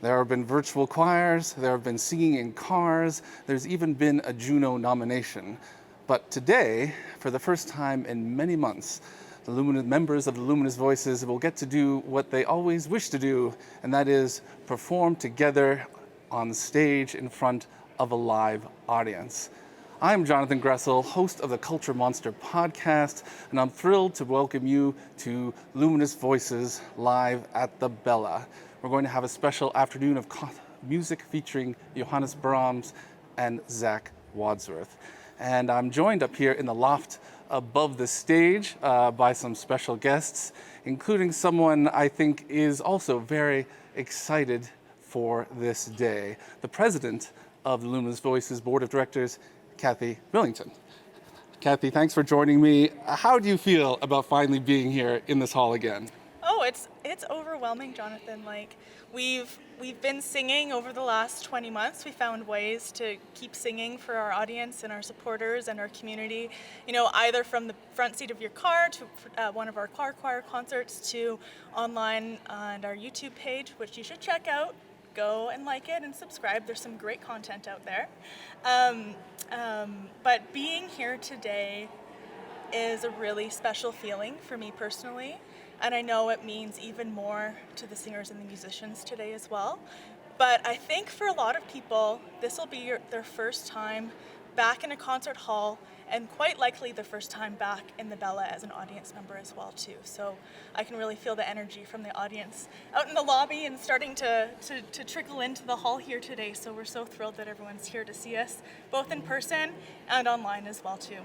There have been virtual choirs, there have been singing in cars, there's even been a Juno nomination. But today, for the first time in many months, the members of the Luminous Voices will get to do what they always wish to do, and that is perform together on stage in front of a live audience. I'm Jonathon Gresl, host of the Culture Monster podcast, and I'm thrilled to welcome you to Luminous Voices live at the Bella. We're going to have a special afternoon of music featuring Johannes Brahms and Zach Wadsworth. And I'm joined up here in the loft above the stage by some special guests, including someone I think is also very excited for this day, the president of the Luminous Voices Board of Directors, Kathy Billington. Kathy, thanks for joining me. How do you feel about finally being here in this hall again? Oh, it's overwhelming, Jonathan. Like we've been singing over the last 20 months. We found ways to keep singing for our audience and our supporters and our community. You know, either from the front seat of your car to one of our car choir concerts to online on our YouTube page, which you should check out. Go and like it and subscribe. There's some great content out there. But being here today is a really special feeling for me personally. And I know it means even more to the singers and the musicians today as well. But I think for a lot of people, this will be their first time back in a concert hall, and quite likely the first time back in the Bella as an audience member as well too. So I can really feel the energy from the audience out in the lobby and starting to trickle into the hall here today. So we're so thrilled that everyone's here to see us, both in person and online as well too.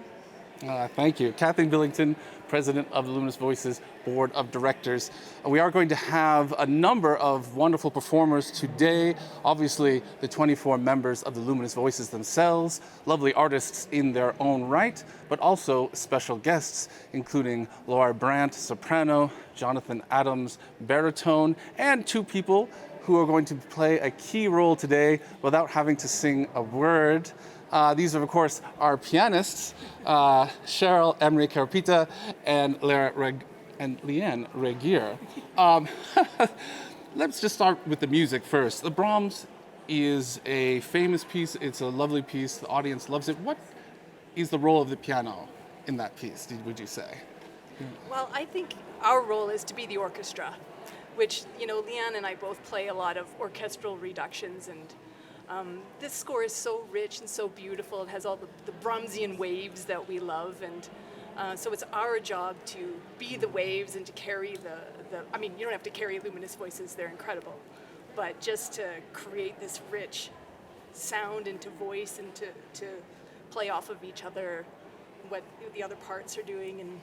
Thank you. Kathy Billington, president of the Luminous Voices Board of Directors. We are going to have a number of wonderful performers today. Obviously, the 24 members of the Luminous Voices themselves, lovely artists in their own right, but also special guests, including Laura Brandt, soprano, Jonathon Adams, baritone, and two people who are going to play a key role today without having to sing a word. These are, of course, our pianists, Cheryl, Emery, and Leanne Regehr. Let's just start with the music first. The Brahms is a famous piece. It's a lovely piece. The audience loves it. What is the role of the piano in that piece, would you say? Well, I think our role is to be the orchestra, which, you know, Leanne and I both play a lot of orchestral reductions, and this score is so rich and so beautiful. It has all the Brahmsian waves that we love, and so it's our job to be the waves and to carry I mean, you don't have to carry Luminous Voices, they're incredible, but just to create this rich sound and to voice and to play off of each other, what the other parts are doing, and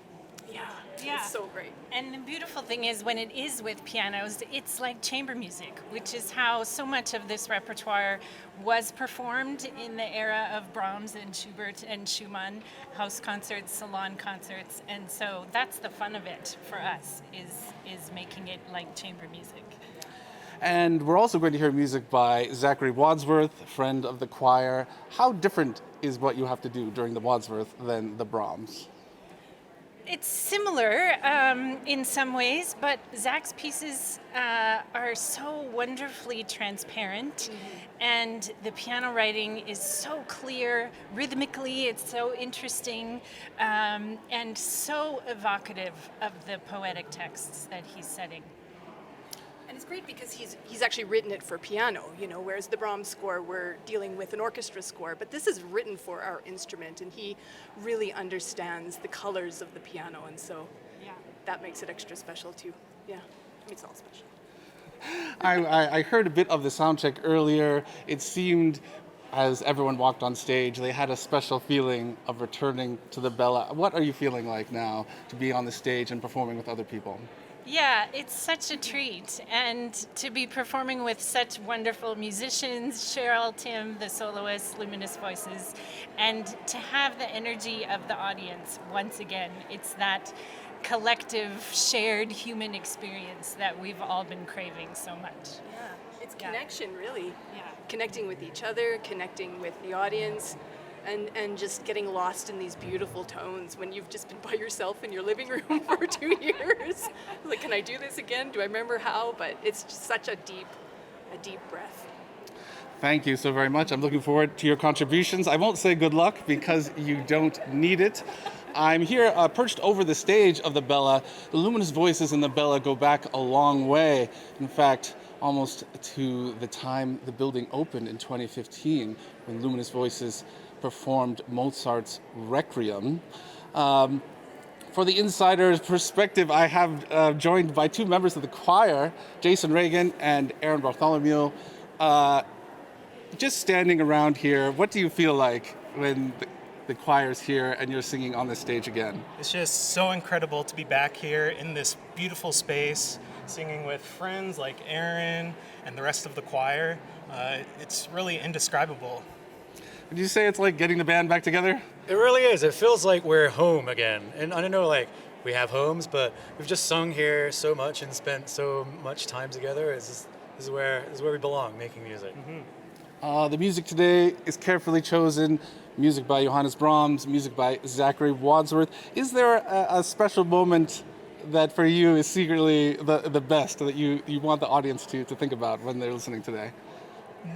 yeah, it's so great. And the beautiful thing is when it is with pianos, it's like chamber music, which is how so much of this repertoire was performed in the era of Brahms and Schubert and Schumann, house concerts, salon concerts. And so that's the fun of it for us, is making it like chamber music. And we're also going to hear music by Zachary Wadsworth, friend of the choir. How different is what you have to do during the Wadsworth than the Brahms? It's similar in some ways, but Zach's pieces are so wonderfully transparent, and the piano writing is so clear rhythmically. It's so interesting and so evocative of the poetic texts that he's setting. And it's great because he's actually written it for piano, you know, whereas the Brahms score, we're dealing with an orchestra score, but this is written for our instrument, and he really understands the colors of the piano, and so that makes it extra special too. Yeah, it's all special. I heard a bit of the sound check earlier. It seemed, as everyone walked on stage, they had a special feeling of returning to the Bella. What are you feeling like now to be on the stage and performing with other people? Yeah, it's such a treat, and to be performing with such wonderful musicians, Cheryl, Tim, the soloists, Luminous Voices, and to have the energy of the audience once again. It's that collective, shared human experience that we've all been craving so much. Yeah, it's connection, really. Yeah. Connecting with each other, connecting with the audience, and just getting lost in these beautiful tones when you've just been by yourself in your living room for 2 years. Like, can I do this again? Do I remember how? But it's just such a deep, a deep breath. Thank you so very much. I'm looking forward to your contributions. I won't say good luck because you don't need it. I'm here perched over the stage of the Bella. The Luminous Voices and the Bella go back a long way. In fact, almost to the time the building opened in 2015 when Luminous Voices performed Mozart's Requiem. For the insider's perspective, I have joined by two members of the choir, Jason Reagan and Aaron Bartholomew. Just standing around here, what do you feel like when the choir's here and you're singing on the stage again? It's just so incredible to be back here in this beautiful space, singing with friends like Aaron and the rest of the choir. It's really indescribable. Would you say it's like getting the band back together? It really is. It feels like we're home again. And I don't know, like, we have homes, but we've just sung here so much and spent so much time together. This is where we belong, making music. The music today is carefully chosen. Music by Johannes Brahms, music by Zachary Wadsworth. Is there a special moment that for you is secretly the best that you want the audience to think about when they're listening today?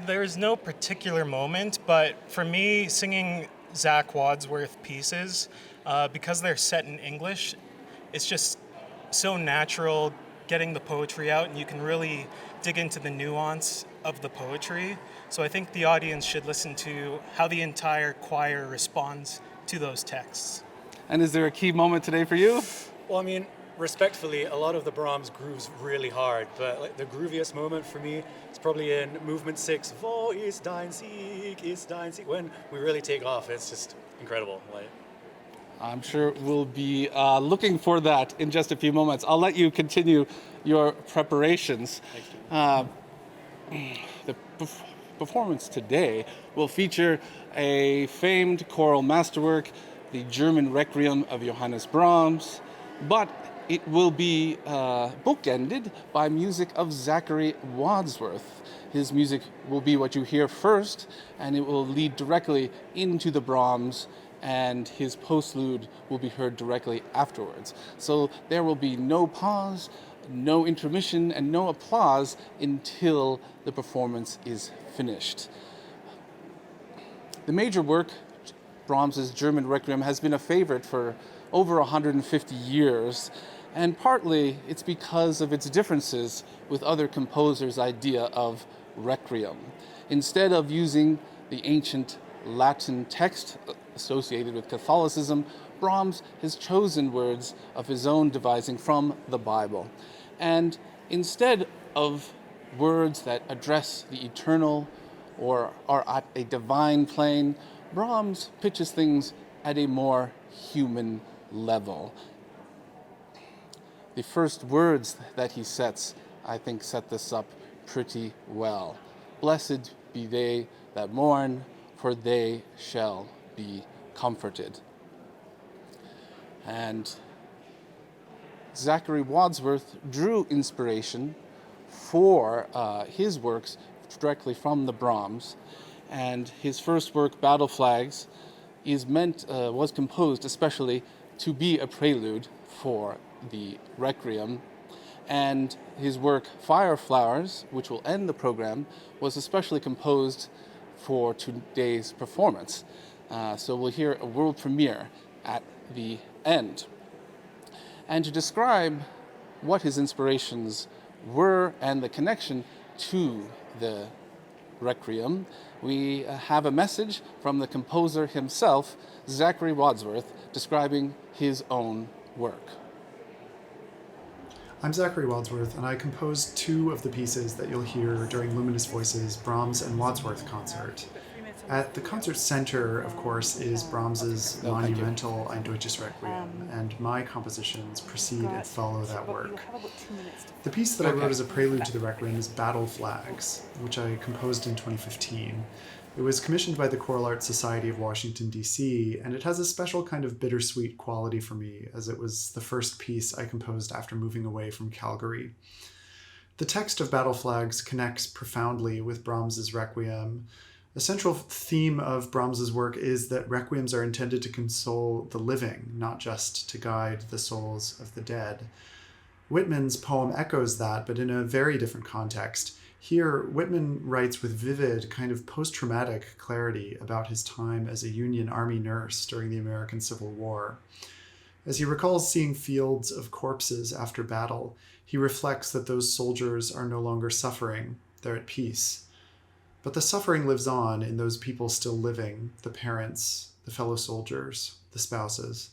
There's no particular moment, but for me, singing Zach Wadsworth pieces, because they're set in English, it's just so natural getting the poetry out, and you can really dig into the nuance of the poetry. So I think the audience should listen to how the entire choir responds to those texts. And is there a key moment today for you? Well, I mean, respectfully, a lot of the Brahms grooves really hard, but like the grooviest moment for me is probably in movement 6, Wo ist dein Sieg, when we really take off. It's just incredible. Like, I'm sure we'll be looking for that in just a few moments. I'll let you continue your preparations. Thank you. The performance today will feature a famed choral masterwork, the German Requiem of Johannes Brahms, but it will be bookended by music of Zachary Wadsworth. His music will be what you hear first, and it will lead directly into the Brahms, and his postlude will be heard directly afterwards. So there will be no pause, no intermission, and no applause until the performance is finished. The major work, Brahms's German Requiem, has been a favorite for over 150 years, and partly it's because of its differences with other composers' idea of requiem. Instead of using the ancient Latin text associated with Catholicism, Brahms has chosen words of his own devising from the Bible. And instead of words that address the eternal or are at a divine plane, Brahms pitches things at a more human level. The first words that he sets, I think, set this up pretty well. Blessed be they that mourn, for they shall be comforted. And Zachary Wadsworth drew inspiration for his works directly from the Brahms, and his first work, Battle Flags, was composed especially to be a prelude for the Requiem, and his work Fire Flowers, which will end the program, was especially composed for today's performance. So we'll hear a world premiere at the end. And to describe what his inspirations were and the connection to the Requiem, we have a message from the composer himself, Zachary Wadsworth, describing his own work. I'm Zachary Wadsworth, and I composed two of the pieces that you'll hear during Luminous Voices' Brahms and Wadsworth concert. At the concert center, of course, is Brahms's monumental Ein Deutsches Requiem, and my compositions precede and follow that work. The piece that I wrote as a prelude to the Requiem is Battle Flags, which I composed in 2015. It was commissioned by the Choral Arts Society of Washington, D.C., and it has a special kind of bittersweet quality for me, as it was the first piece I composed after moving away from Calgary. The text of Battle Flags connects profoundly with Brahms's Requiem. A central theme of Brahms's work is that requiems are intended to console the living, not just to guide the souls of the dead. Whitman's poem echoes that, but in a very different context. Here, Whitman writes with vivid, kind of post-traumatic clarity about his time as a Union Army nurse during the American Civil War. As he recalls seeing fields of corpses after battle, he reflects that those soldiers are no longer suffering, they're at peace. But the suffering lives on in those people still living, the parents, the fellow soldiers, the spouses.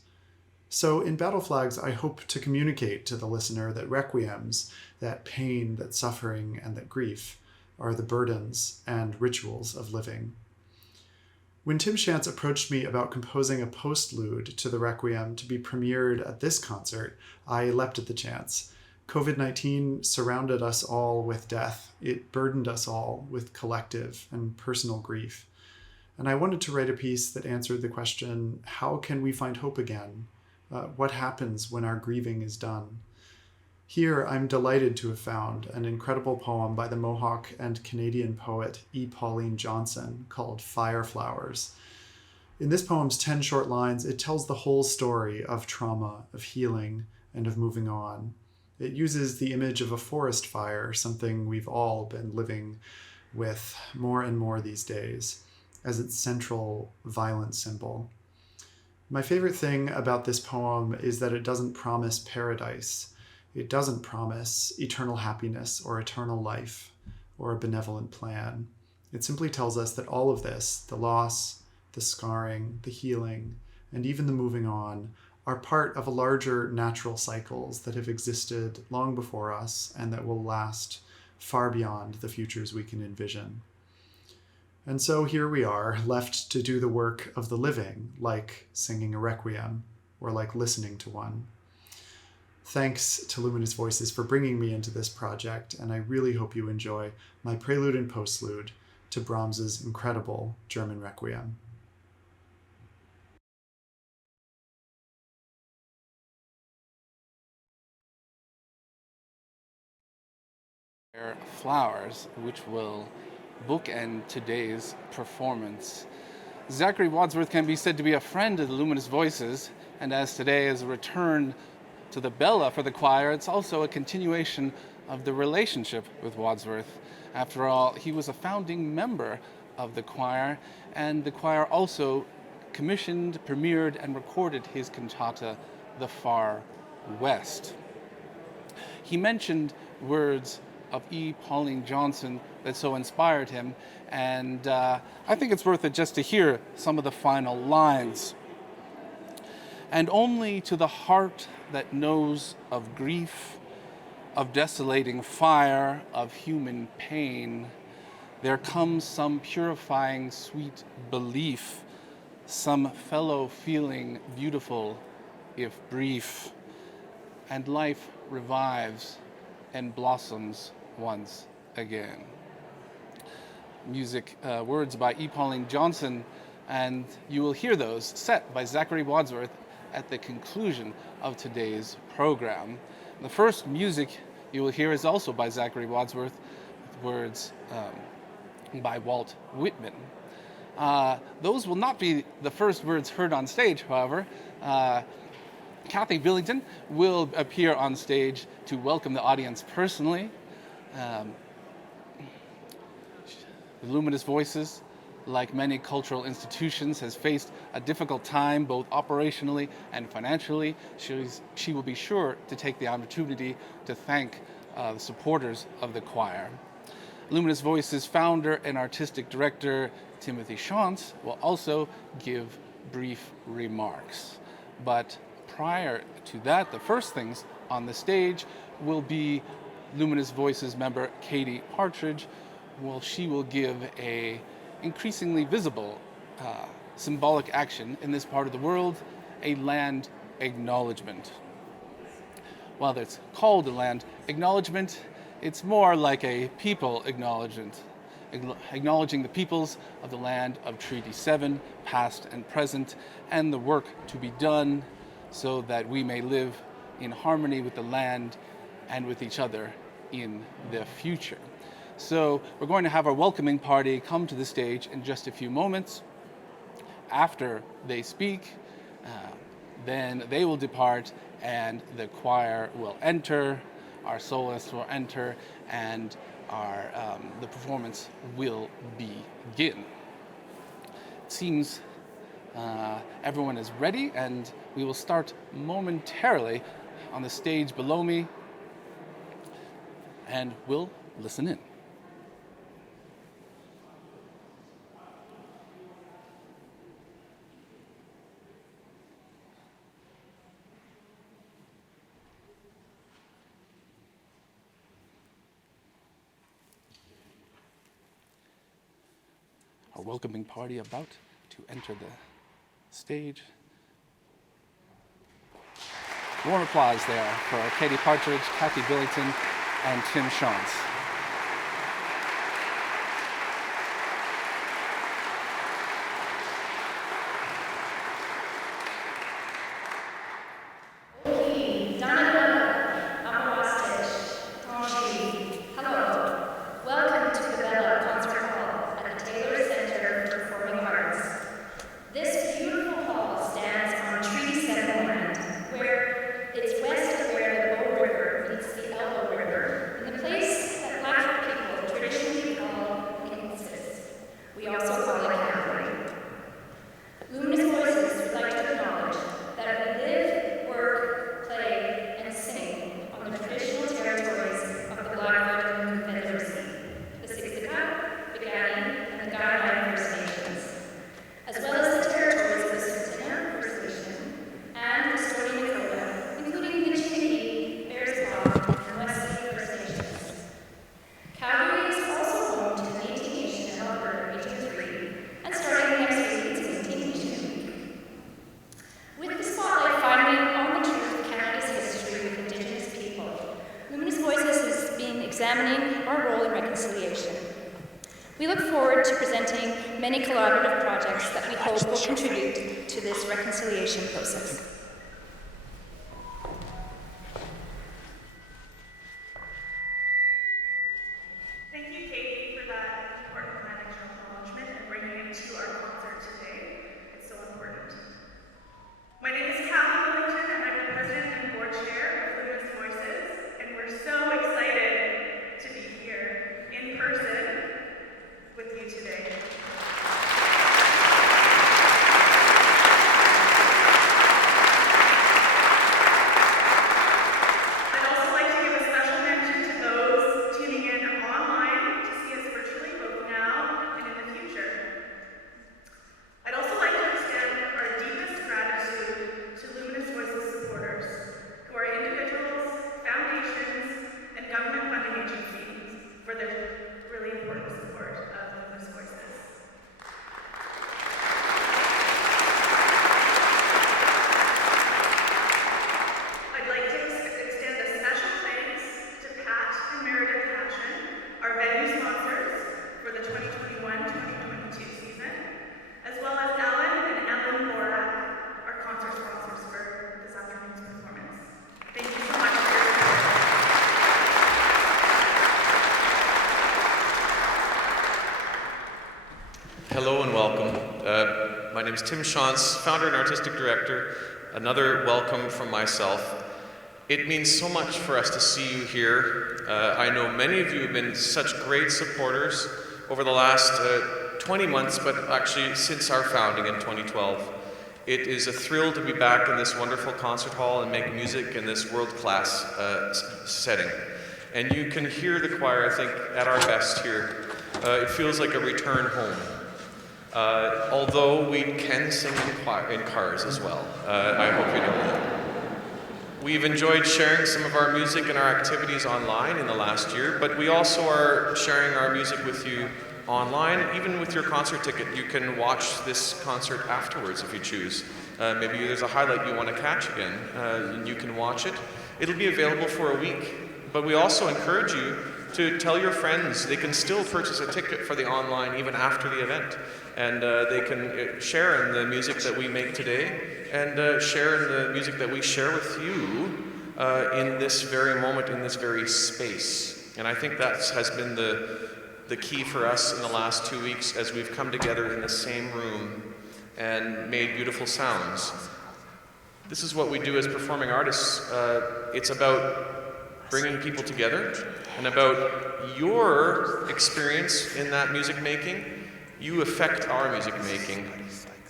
So in Battle Flags, I hope to communicate to the listener that requiems, that pain, that suffering, and that grief are the burdens and rituals of living. When Tim Shantz approached me about composing a postlude to the Requiem to be premiered at this concert, I leapt at the chance. COVID-19 surrounded us all with death. It burdened us all with collective and personal grief. And I wanted to write a piece that answered the question, how can we find hope again? What happens when our grieving is done? Here, I'm delighted to have found an incredible poem by the Mohawk and Canadian poet E. Pauline Johnson called Fire Flowers. In this poem's 10 short lines, it tells the whole story of trauma, of healing, and of moving on. It uses the image of a forest fire, something we've all been living with more and more these days, as its central violent symbol. My favorite thing about this poem is that it doesn't promise paradise. It doesn't promise eternal happiness or eternal life or a benevolent plan. It simply tells us that all of this, the loss, the scarring, the healing, and even the moving on, are part of a larger natural cycles that have existed long before us and that will last far beyond the futures we can envision. And so here we are, left to do the work of the living, like singing a requiem, or like listening to one. Thanks to Luminous Voices for bringing me into this project, and I really hope you enjoy my prelude and postlude to Brahms's incredible German Requiem. Flowers, which will bookend today's performance. Zachary Wadsworth can be said to be a friend of the Luminous Voices, and as today is a return to the Bella for the choir, it's also a continuation of the relationship with Wadsworth. After all, he was a founding member of the choir, and the choir also commissioned, premiered, and recorded his cantata, The Far West. He mentioned words of E. Pauline Johnson that so inspired him, and I think it's worth it just to hear some of the final lines. And only to the heart that knows of grief, of desolating fire, of human pain, there comes some purifying sweet belief, some fellow feeling beautiful if brief, and life revives and blossoms once again. Music, words by E. Pauline Johnson, and you will hear those set by Zachary Wadsworth at the conclusion of today's program. The first music you will hear is also by Zachary Wadsworth, with words by Walt Whitman. Those will not be the first words heard on stage, however. Kathy Billington will appear on stage to welcome the audience personally. The Luminous Voices, like many cultural institutions, has faced a difficult time both operationally and financially. She will be sure to take the opportunity to thank the supporters of the choir. Luminous Voices founder and artistic director Timothy Shantz will also give brief remarks. But prior to that, the first things on the stage will be Luminous Voices member Katie Partridge. Well, she will give a increasingly visible symbolic action in this part of the world, a land acknowledgement. While it's called a land acknowledgement, it's more like a people acknowledgement, acknowledging the peoples of the land of Treaty 7, past and present, and the work to be done so that we may live in harmony with the land and with each other in the future. So we're going to have our welcoming party come to the stage in just a few moments. After they speak, Then they will depart and the choir will enter, our soloist will enter, and the performance will begin. It seems everyone is ready, and we will start momentarily on the stage below me, and we'll listen in. Our welcoming party about to enter the stage. Warm applause there for Katie Partridge, Kathy Billington, and Tim Shantz. examining our role in reconciliation. We look forward to presenting many collaborative projects that we hope will contribute to this reconciliation process. Thank you, Katie, for that important manager acknowledgement and bringing it to our concert today. It's so important. My name is Kathy Billington, and I'm the president and board chair of Luminous Voices, and we're so excited to be here in person with you today. I'd also like to give a special mention to those tuning in online to see us virtually both now and in the future. I'd also like to extend our deepest gratitude to Luminous Voices supporters, who are individuals, foundations, and government funding agencies for their really important support of Luminous Voices. I'd like to extend a special thanks to Pat and Meredith Hatchen, our venue sponsors for the 2021-2022 season, as well as Ellen and Ellen Borak, our concert sponsors for this afternoon's performance. Thank you so much for your support. Hello and welcome. My name is Tim Shantz, founder and artistic director. Another welcome from myself. It means so much for us to see you here. I know many of you have been such great supporters over the last 20 months, but actually since our founding in 2012. It is a thrill to be back in this wonderful concert hall and make music in this world-class setting. And you can hear the choir, I think, at our best here. It feels like a return home. Although we can sing in cars as well. I hope you know that. We've enjoyed sharing some of our music and our activities online in the last year, but we also are sharing our music with you online, even with your concert ticket. You can watch this concert afterwards if you choose. Maybe there's a highlight you want to catch again, and you can watch it. It'll be available for a week, but we also encourage you to tell your friends. They can still purchase a ticket for the online even after the event. And they can share in the music that we make today and share in the music that we share with you in this very moment, in this very space. And I think that has been the key for us in the last 2 weeks as we've come together in the same room and made beautiful sounds. This is what we do as performing artists. It's about bringing people together and about your experience in that music making. You affect our music making.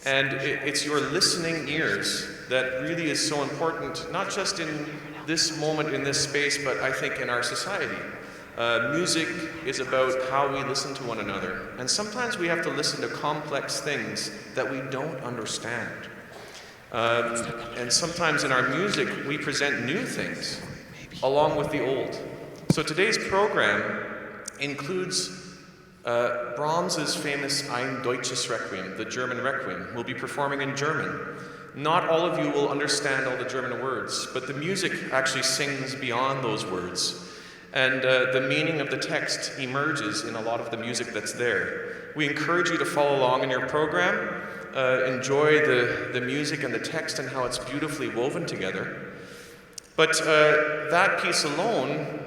And it's your listening ears that really is so important, not just in this moment, in this space, but I think in our society. Music is about how we listen to one another. And sometimes we have to listen to complex things that we don't understand. And sometimes in our music, we present new things along with the old. So today's program includes Brahms's famous Ein Deutsches Requiem, the German Requiem. We'll be performing in German. Not all of you will understand all the German words, but the music actually sings beyond those words. And the meaning of the text emerges in a lot of the music that's there. We encourage you to follow along in your program, enjoy the music and the text and how it's beautifully woven together. But that piece alone,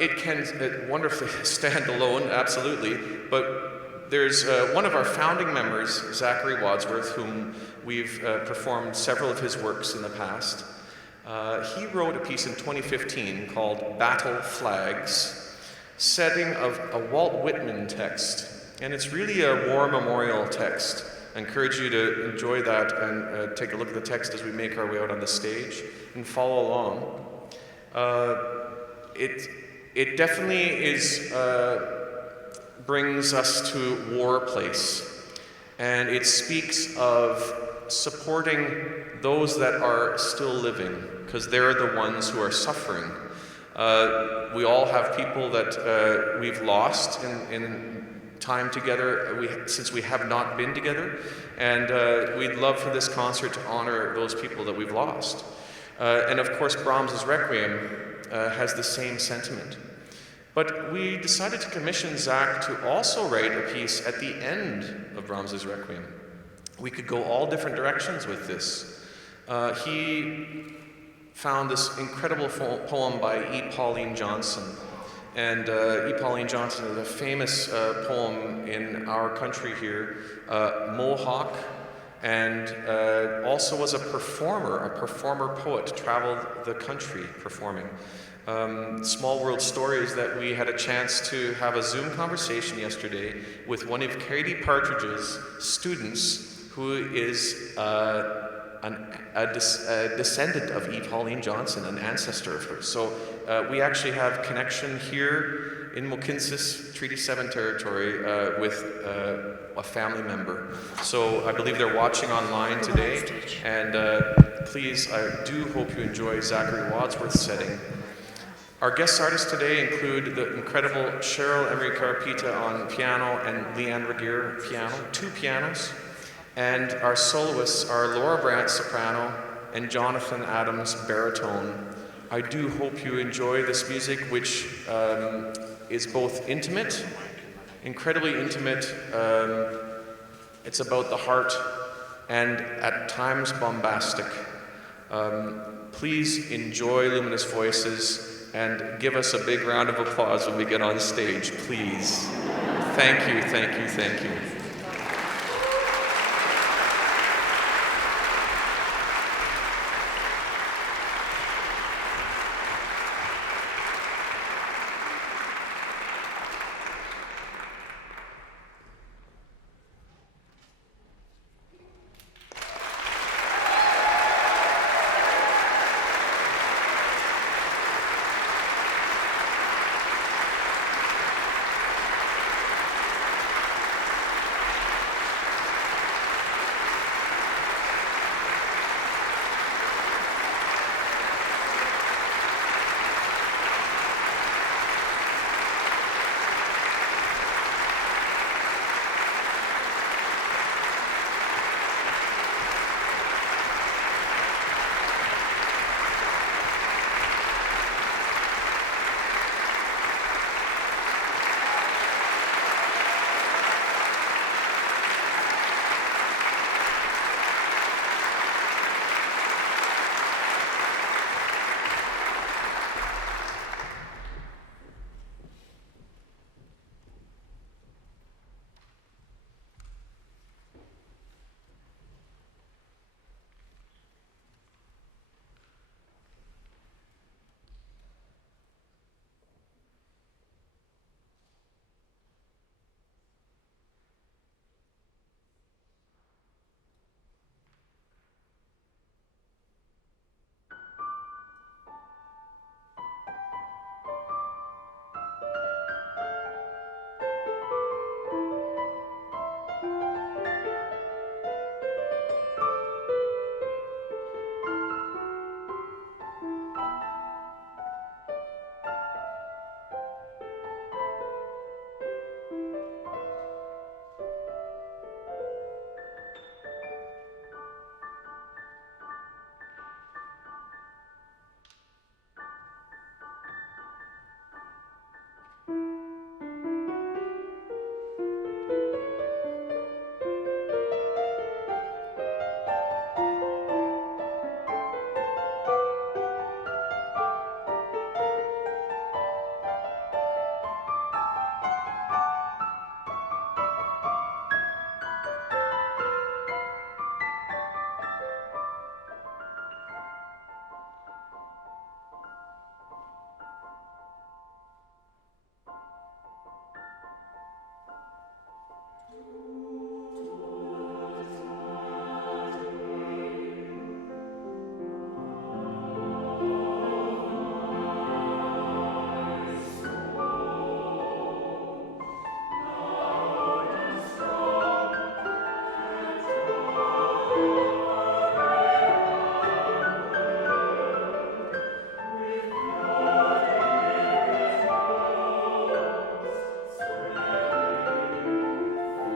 it can wonderfully stand alone, absolutely. But there's one of our founding members, Zachary Wadsworth, whom we've performed several of his works in the past. He wrote a piece in 2015 called Battle Flags, setting of a Walt Whitman text. And it's really a war memorial text. I encourage you to enjoy that and take a look at the text as we make our way out on the stage and follow along. It definitely is brings us to war place, and it speaks of supporting those that are still living, because they're the ones who are suffering. We all have people that we've lost in time together since we have not been together, and we'd love for this concert to honor those people that we've lost. And of course, Brahms' Requiem has the same sentiment. But we decided to commission Zach to also write a piece at the end of Brahms' Requiem. We could go all different directions with this. He found this incredible poem by E. Pauline Johnson. And E. Pauline Johnson is a famous poem in our country here, Mohawk, and also was a performer poet, traveled the country performing. Small world stories that we had a chance to have a Zoom conversation yesterday with one of Katie Partridge's students, who is a descendant of E. Pauline Johnson, an ancestor of hers. So we actually have connection here in Mohkinstsis Treaty 7 territory with a family member. So I believe they're watching online today, and please, I do hope you enjoy Zachary Wadsworth's setting. Our guest artists today include the incredible Cheryl Emery on piano and Leanne Regehr piano, 2 pianos. And our soloists are Laura Brandt, soprano, and Jonathon Adams, baritone. I do hope you enjoy this music, which is both intimate, incredibly intimate. It's about the heart, and at times bombastic. Please enjoy Luminous Voices, and give us a big round of applause when we get on stage, please. Thank you, thank you, thank you.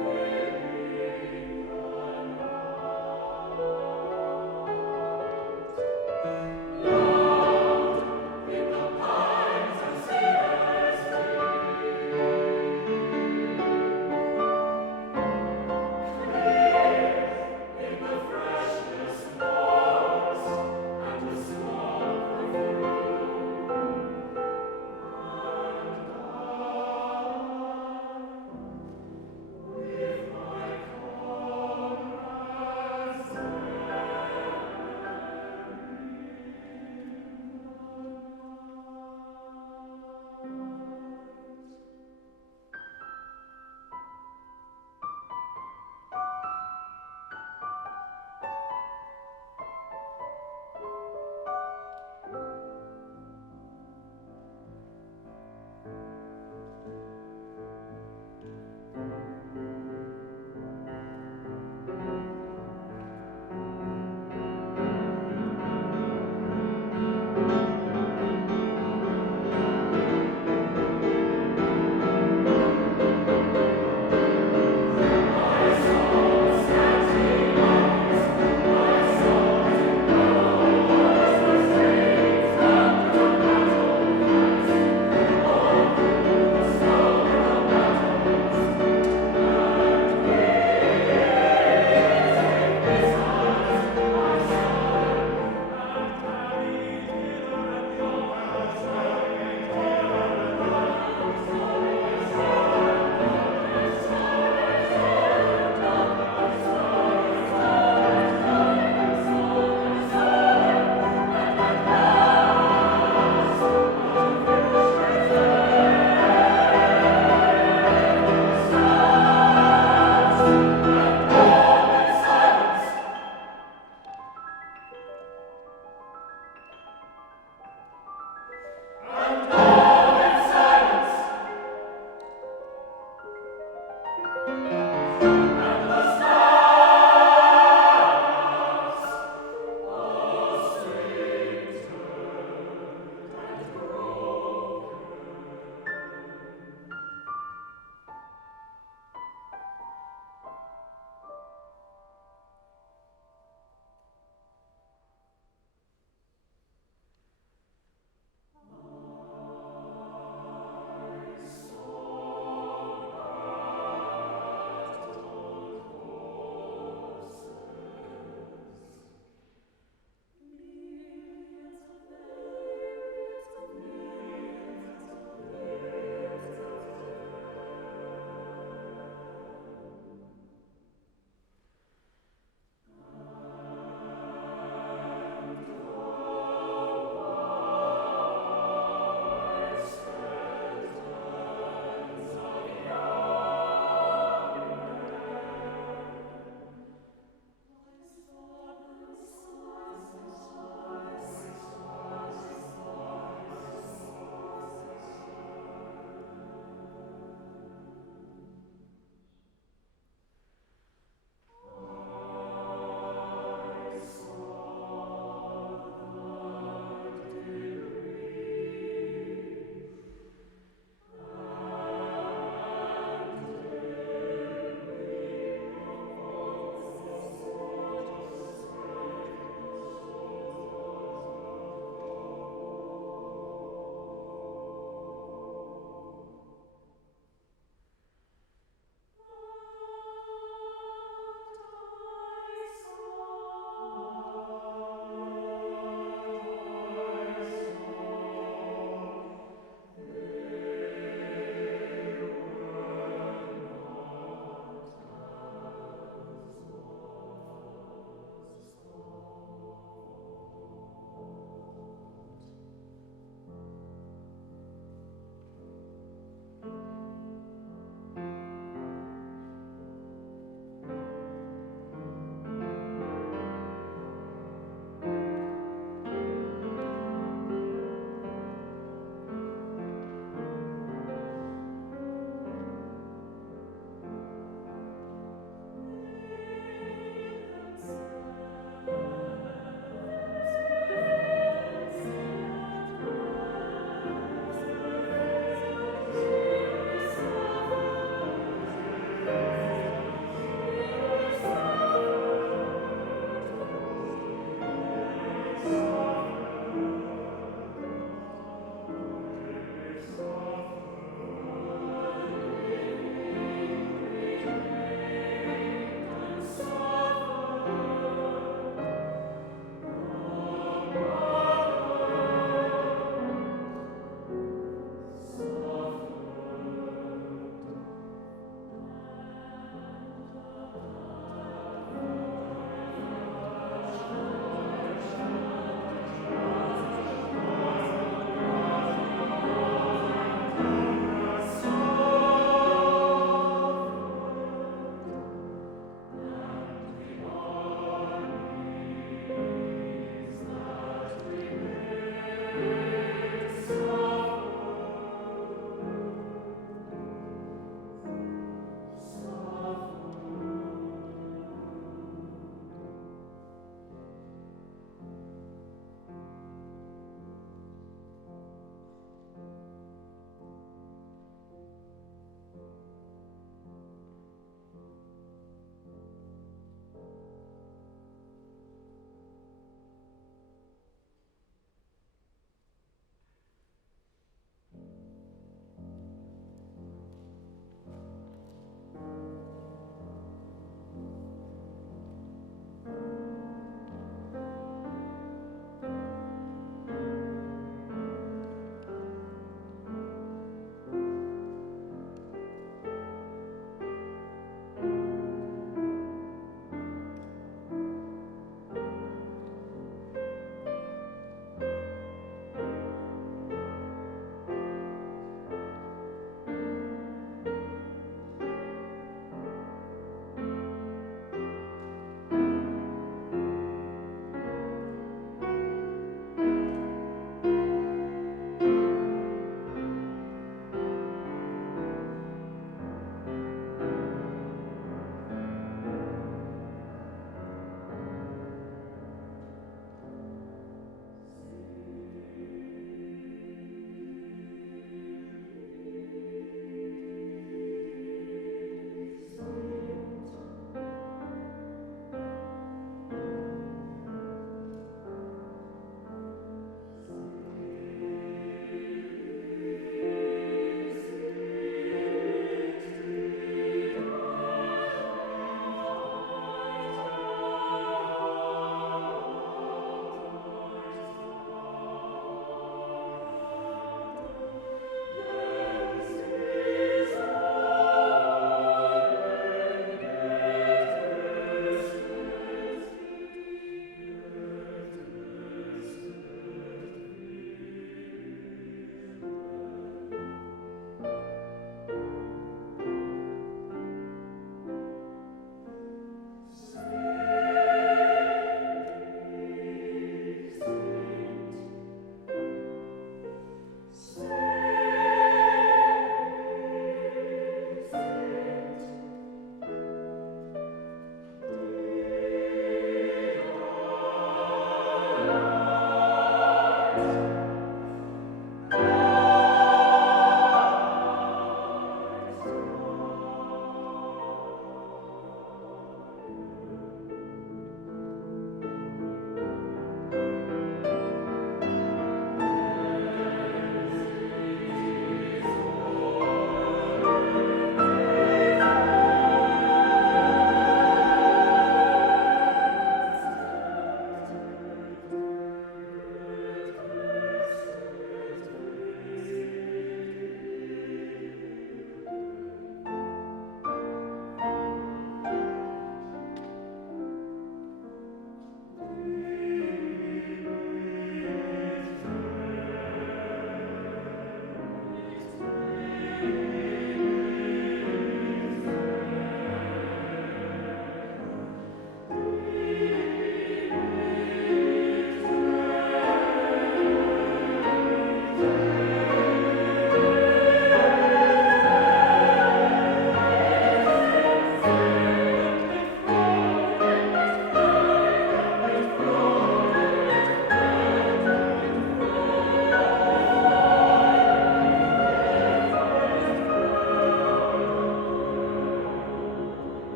Thank you.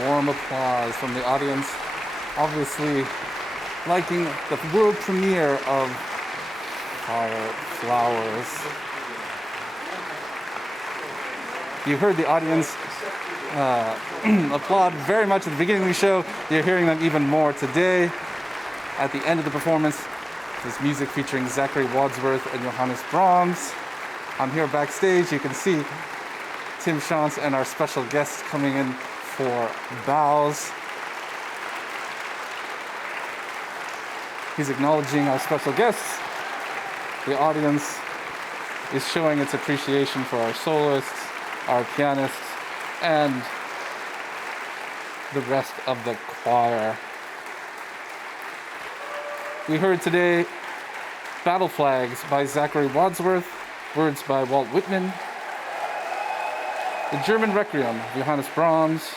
Warm applause from the audience, obviously liking the world premiere of Fire Flowers. You heard the audience applaud very much at the beginning of the show. You're hearing them even more today. At the end of the performance, this music featuring Zachary Wadsworth and Johannes Brahms. I'm here backstage. You can see Tim Shantz and our special guests coming in for bows. He's acknowledging our special guests. The audience is showing its appreciation for our soloists, our pianists, and the rest of the choir. We heard today Battle Flags by Zachary Wadsworth, words by Walt Whitman, the German Requiem of Johannes Brahms,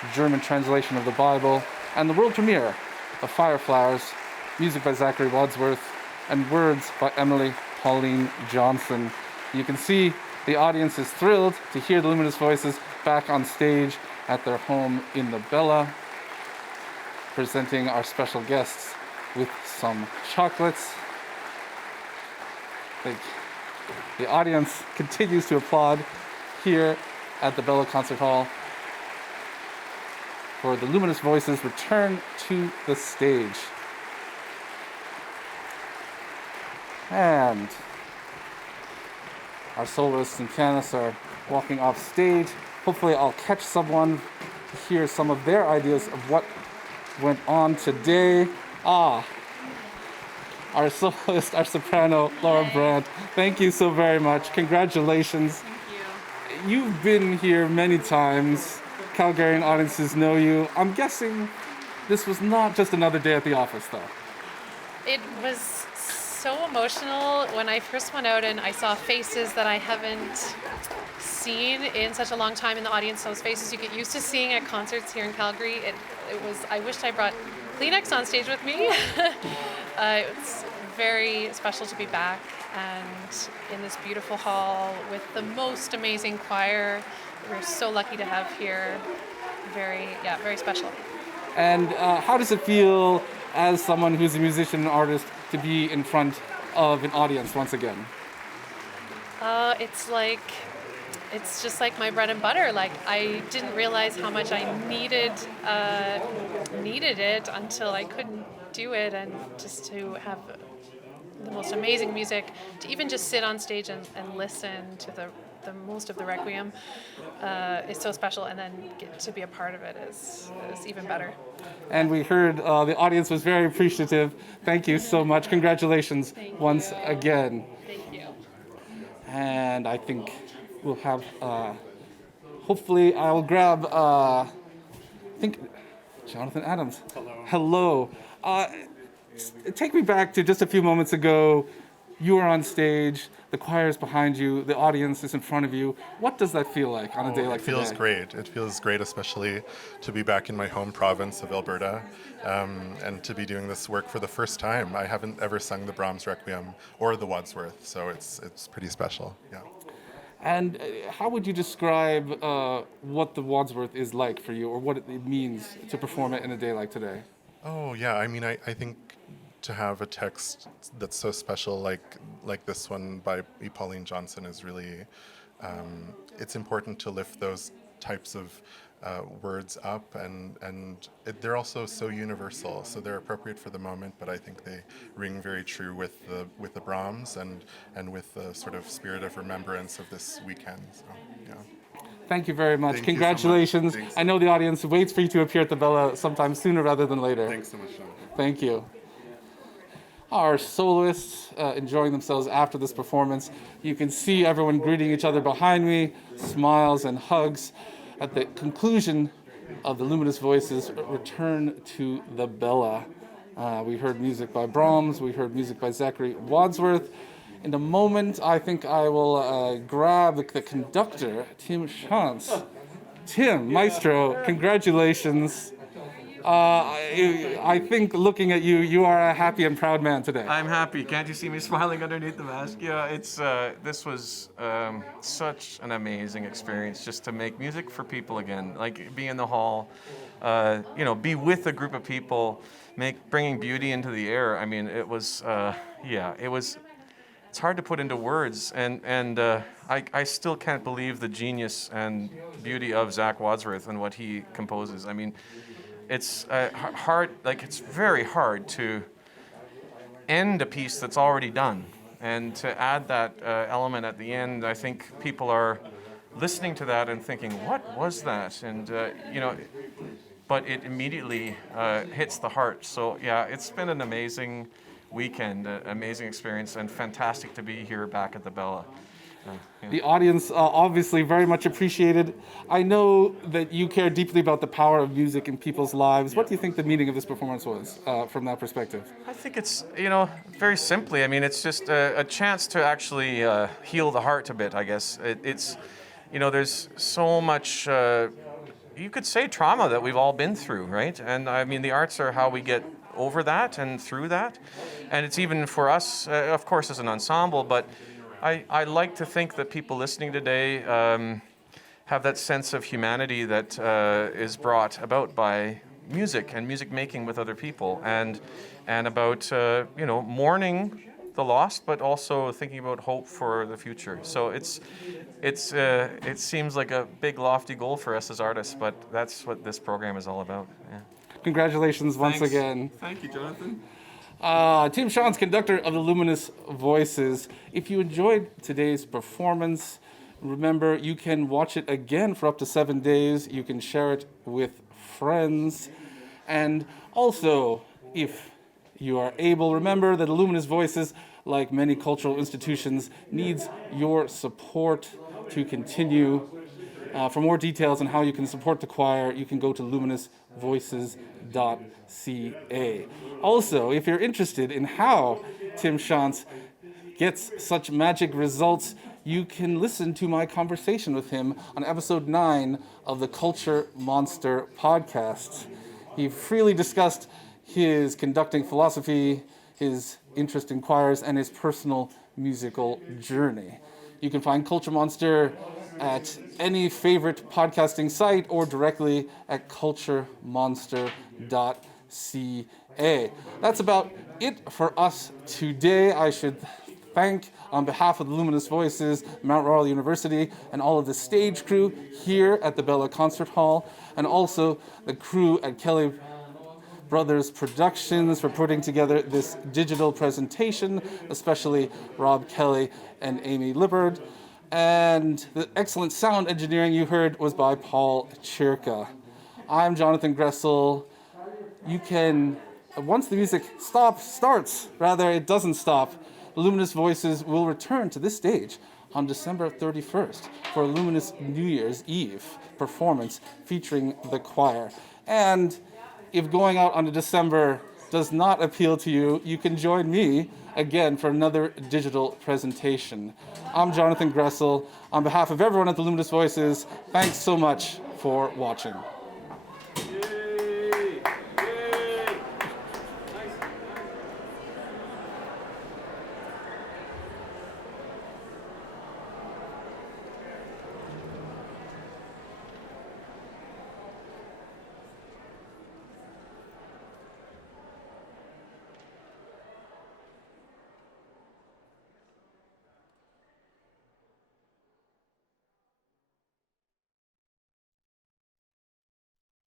the German translation of the Bible, and the world premiere of Fire Flowers, music by Zachary Wadsworth, and words by Emily Pauline Johnson. You can see the audience is thrilled to hear the Luminous Voices back on stage at their home in the Bella, presenting our special guests with some chocolates. The audience continues to applaud here at the Bella Concert Hall for the Luminous Voices return to the stage. And our soloists and pianists are walking off stage. Hopefully I'll catch someone to hear some of their ideas of what went on today. Our soloist, our soprano, Laura Brandt. Thank you so very much. Congratulations. Thank you. You've been here many times. Calgarian audiences know you. I'm guessing this was not just another day at the office, though. It was so emotional when I first went out and I saw faces that I haven't seen in such a long time in the audience. Those faces you get used to seeing at concerts here in Calgary. It was. I wished I brought Kleenex on stage with me. It's very special to be back and in this beautiful hall with the most amazing choir. We're so lucky to have here. Very special. And how does it feel as someone who's a musician and artist to be in front of an audience once again? It's just like my bread and butter. Like, I didn't realize how much I needed it until I couldn't do it, and just to have the most amazing music, to even just sit on stage and listen to the most of the Requiem is so special, and then get to be a part of it is even better. And we heard the audience was very appreciative. Thank you so much. Congratulations once again. Thank you. And I think we'll have, hopefully I'll grab, I think, Jonathon Adams. Hello. Take me back to just a few moments ago. You are on stage, the choir is behind you, the audience is in front of you. What does that feel like on a day like today? It feels great. It feels great, especially to be back in my home province of Alberta, and to be doing this work for the first time. I haven't ever sung the Brahms Requiem or the Wadsworth, so it's pretty special. Yeah. And how would you describe what the Wadsworth is like for you, or what it means to perform it in a day like today? Oh yeah, I mean, I think to have a text that's so special like this one by E. Pauline Johnson is really, it's important to lift those types of words up, and they're also so universal, so they're appropriate for the moment, but I think they ring very true with the Brahms and with the sort of spirit of remembrance of this weekend. So, yeah. Thank you very much. Thank you so Congratulations. much. Thanks. I know the audience waits for you to appear at the Bella sometime sooner rather than later. Thanks so much, Sean. Thank you. Our soloists enjoying themselves after this performance. You can see everyone greeting each other behind me, smiles and hugs. At the conclusion of the Luminous Voices return to the Bella. We heard music by Brahms, we heard music by Zachary Wadsworth. In a moment, I think I will grab the conductor, Tim Shantz. Tim, Maestro, congratulations. I think looking at you, you are a happy and proud man today. I'm happy. Can't you see me smiling underneath the mask? Yeah, it's this was such an amazing experience just to make music for people again. Like be in the hall, be with a group of people, bringing beauty into the air. I mean, it was It's hard to put into words, and I still can't believe the genius and beauty of Zach Wadsworth and what he composes. I mean, it's hard. Like it's very hard to end a piece that's already done, and to add that element at the end. I think people are listening to that and thinking, "What was that?" And but it immediately hits the heart. So yeah, it's been an amazing weekend, amazing experience, and fantastic to be here back at the Bella. The audience obviously very much appreciated. I know that you care deeply about the power of music in people's lives. What do you think the meaning of this performance was from that perspective? I think it's, very simply, I mean, it's just a chance to actually heal the heart a bit, I guess. It's, there's so much, you could say trauma that we've all been through, right? And I mean, the arts are how we get over that and through that. And it's even for us, of course, as an ensemble, but I like to think that people listening today have that sense of humanity that is brought about by music and music making with other people, and about mourning the lost, but also thinking about hope for the future. So it seems like a big lofty goal for us as artists, but that's what this program is all about. Yeah. Congratulations once again. Thank you, Jonathan. Tim Sean's conductor of the Luminous Voices. If you enjoyed today's performance, remember you can watch it again for up to 7 days. You can share it with friends. And also, if you are able, remember that the Luminous Voices, like many cultural institutions, needs your support to continue. For more details on how you can support the choir, you can go to luminousvoices.ca. Also, if you're interested in how Tim Shantz gets such magic results, you can listen to my conversation with him on episode 9 of the Culture Monster podcast. He freely discussed his conducting philosophy, his interest in choirs, and his personal musical journey. You can find Culture Monster at any favorite podcasting site or directly at culturemonster.ca. That's about it for us today. I should thank, on behalf of the Luminous Voices, Mount Royal University, and all of the stage crew here at the Bella Concert Hall, and also the crew at Kelly Brothers Productions for putting together this digital presentation, especially Rob Kelly and Amy Lippold. And the excellent sound engineering you heard was by Paul Chirka. I'm Jonathon Gresl. You can, once the music starts, it doesn't stop, Luminous Voices will return to this stage on December 31st for a Luminous New Year's Eve performance featuring the choir. And if going out on December does not appeal to you, you can join me again for another digital presentation. I'm Jonathon Gresl. On behalf of everyone at the Luminous Voices, thanks so much for watching.